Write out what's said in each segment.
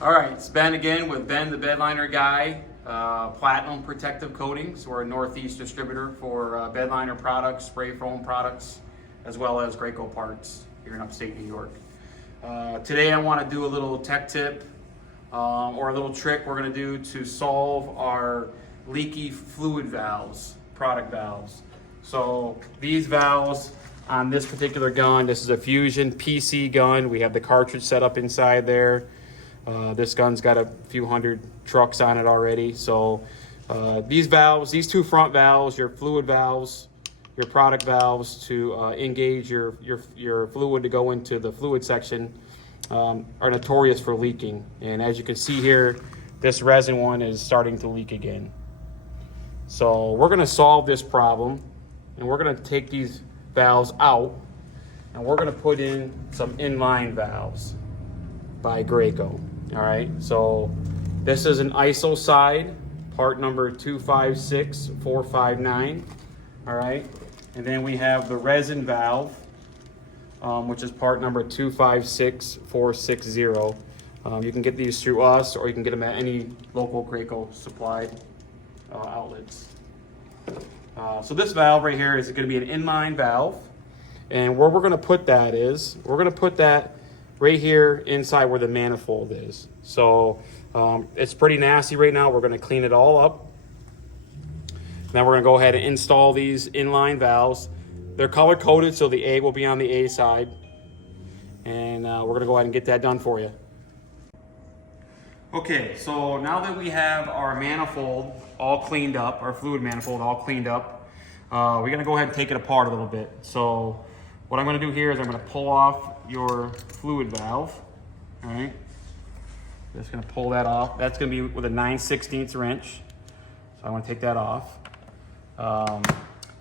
All right, it's Ben again with Ben, the Bedliner guy, Platinum Protective Coatings. We're a Northeast distributor for Bedliner products, spray foam products, as well as Graco parts here in upstate New York. Today I want to do a little tech tip or a little trick we're going to do to solve our leaky fluid valves, product valves. So these valves on this particular gun, this is a Fusion PC gun. We have the cartridge set up inside there. This gun's got a few hundred trucks on it already. So these valves, these two front valves, your fluid valves, your product valves to engage your fluid to go into the fluid section are notorious for leaking. And as you can see here, this resin one is starting to leak again. So we're gonna solve this problem, and we're gonna take these valves out, and we're gonna put in some inline valves by Graco. All right, so this is an ISO side, part number 256459. All right, and then we have the resin valve, which is part number 256460. You can get these through us, or you can get them at any local Graco supplied outlets. So this valve right here is going to be an inline valve, and where we're going to put that is, we're going to put that right here inside where the manifold is. So it's pretty nasty right now. We're going to clean it all up. Then we're going to go ahead and install these inline valves. They're color coded, so the A will be on the A side. And we're going to go ahead and get that done for you. Okay, so now that we have our manifold all cleaned up, our fluid manifold all cleaned up, we're going to go ahead and take it apart a little bit. So what I'm going to do here is I'm going to pull off your fluid valve. All right, just going to pull that off. That's going to be with a 9/16 wrench. So I want to take that off.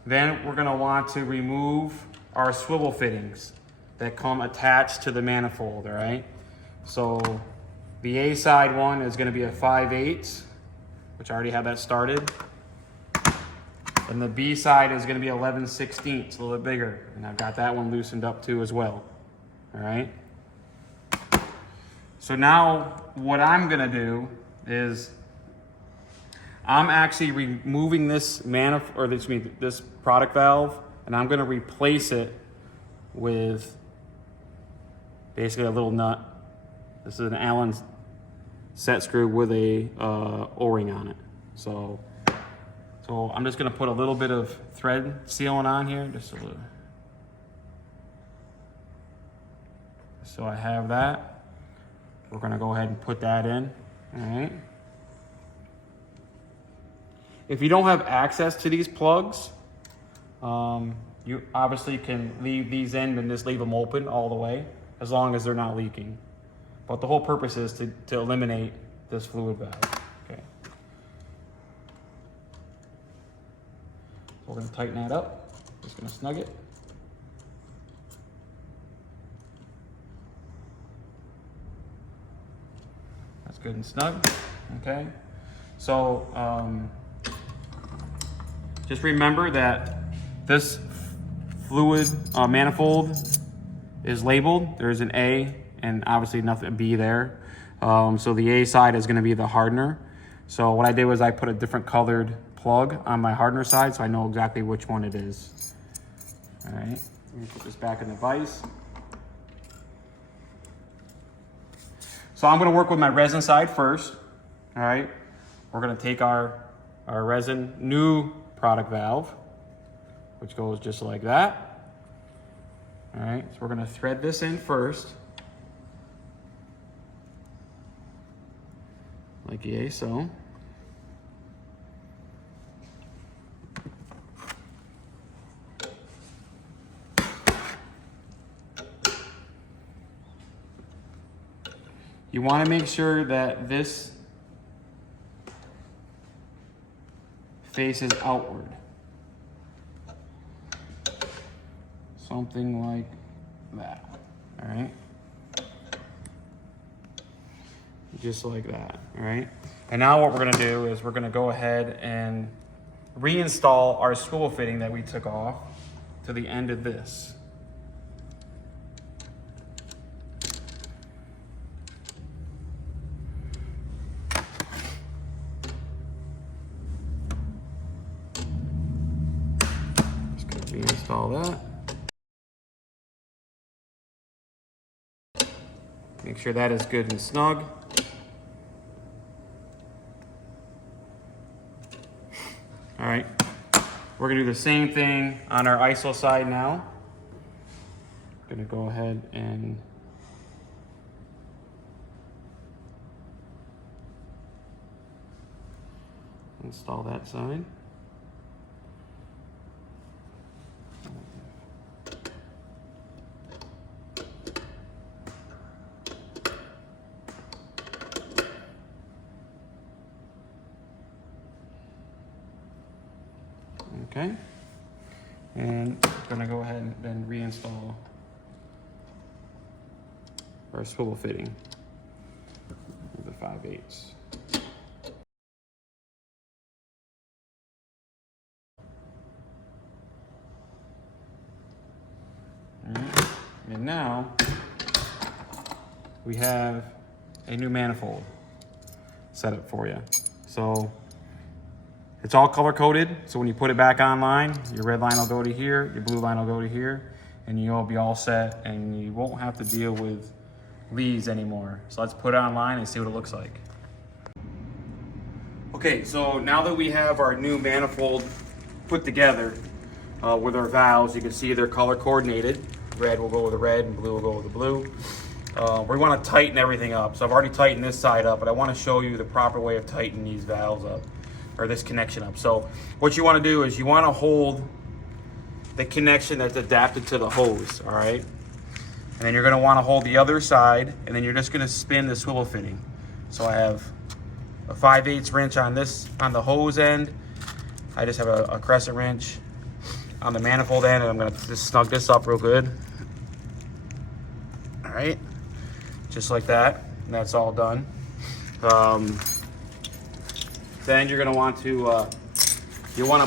Then we're going to want to remove our swivel fittings that come attached to the manifold. All right, so the A side one is going to be a 5/8, which I already have that started. And the B side is going to be 11/16, a little bit bigger. And I've got that one loosened up too as well. All right. So now what I'm going to do is I'm actually removing this this product valve, and I'm going to replace it with basically a little nut. This is an Allen set screw with a O-ring on it. So I'm just going to put a little bit of thread sealant on here, just a little. So I have that. We're going to go ahead and put that in. All right. If you don't have access to these plugs, you obviously can leave these in and just leave them open all the way, as long as they're not leaking. But the whole purpose is to eliminate this fluid valve. Okay. So we're going to tighten that up. Just going to snug it. That's good and snug. Okay. So just remember that this fluid manifold is labeled. There's an A and obviously nothing B there. So the A side is going to be the hardener. So what I did was I put a different colored plug on my hardener side, so I know exactly which one it is. All right, let me put this back in the vise. So I'm going to work with my resin side first. All right, we're going to take our resin new product valve, which goes just like that. All right, so we're going to thread this in first, like yay, so. You want to make sure that this faces outward. Something like that. All right. Just like that. All right. And now what we're going to do is we're going to go ahead and reinstall our swivel fitting that we took off to the end of this. Install that. Make sure that is good and snug. All right, we're gonna do the same thing on our ISO side now. Gonna go ahead and install that side. Okay, and I'm gonna go ahead and then reinstall our swivel fitting with the 5/8. And now we have a new manifold set up for you. So it's all color coded. So when you put it back online, your red line will go to here, your blue line will go to here, and you'll be all set and you won't have to deal with leads anymore. So let's put it online and see what it looks like. Okay, so now that we have our new manifold put together with our valves, you can see they're color coordinated. Red will go with the red and blue will go with the blue. We want to tighten everything up. So I've already tightened this side up, but I want to show you the proper way of tightening these valves up, or this connection up. So what you want to do is you want to hold the connection that's adapted to the hose, all right? And then you're going to want to hold the other side, and then you're just going to spin the swivel fitting. So I have a 5/8 wrench on the hose end. I just have a crescent wrench on the manifold end, and I'm going to just snug this up real good. All right, just like that, and that's all done. Then you're going to want to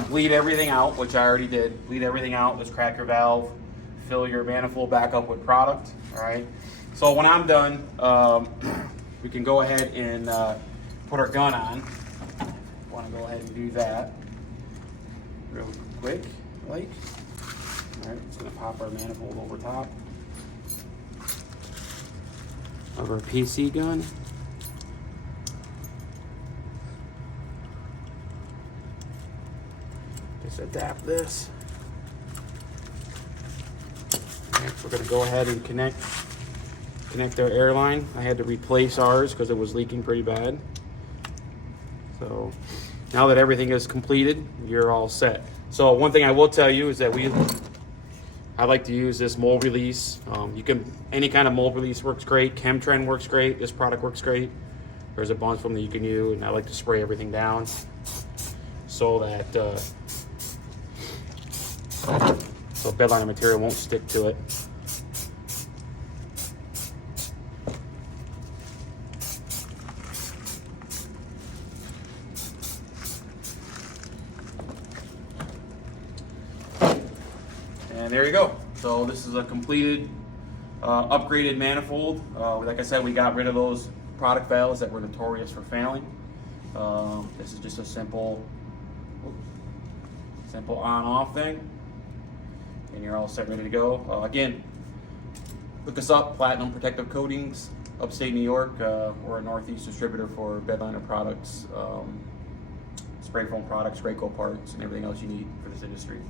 bleed everything out, which I already did. Bleed everything out, just crack your valve, fill your manifold back up with product, all right? So when I'm done, we can go ahead and put our gun on. I want to go ahead and do that real quick, like. All right, just gonna pop our manifold over top of our PC gun. Just adapt this. All right, we're gonna go ahead and connect our air line. I had to replace ours because it was leaking pretty bad. So now that everything is completed, you're all set. So one thing I will tell you is that I like to use this mold release. Any kind of mold release works great. Chemtrend works great. This product works great. There's a bunch of them that you can use, and I like to spray everything down so that bedliner material won't stick to it. And there you go. So this is a completed, upgraded manifold. Like I said, we got rid of those product valves that were notorious for failing. This is just a simple on-off thing, and you're all set, ready to go. Again, look us up, Platinum Protective Coatings, upstate New York. We're a Northeast distributor for bedliner products, spray foam products, Graco parts, and everything else you need for this industry.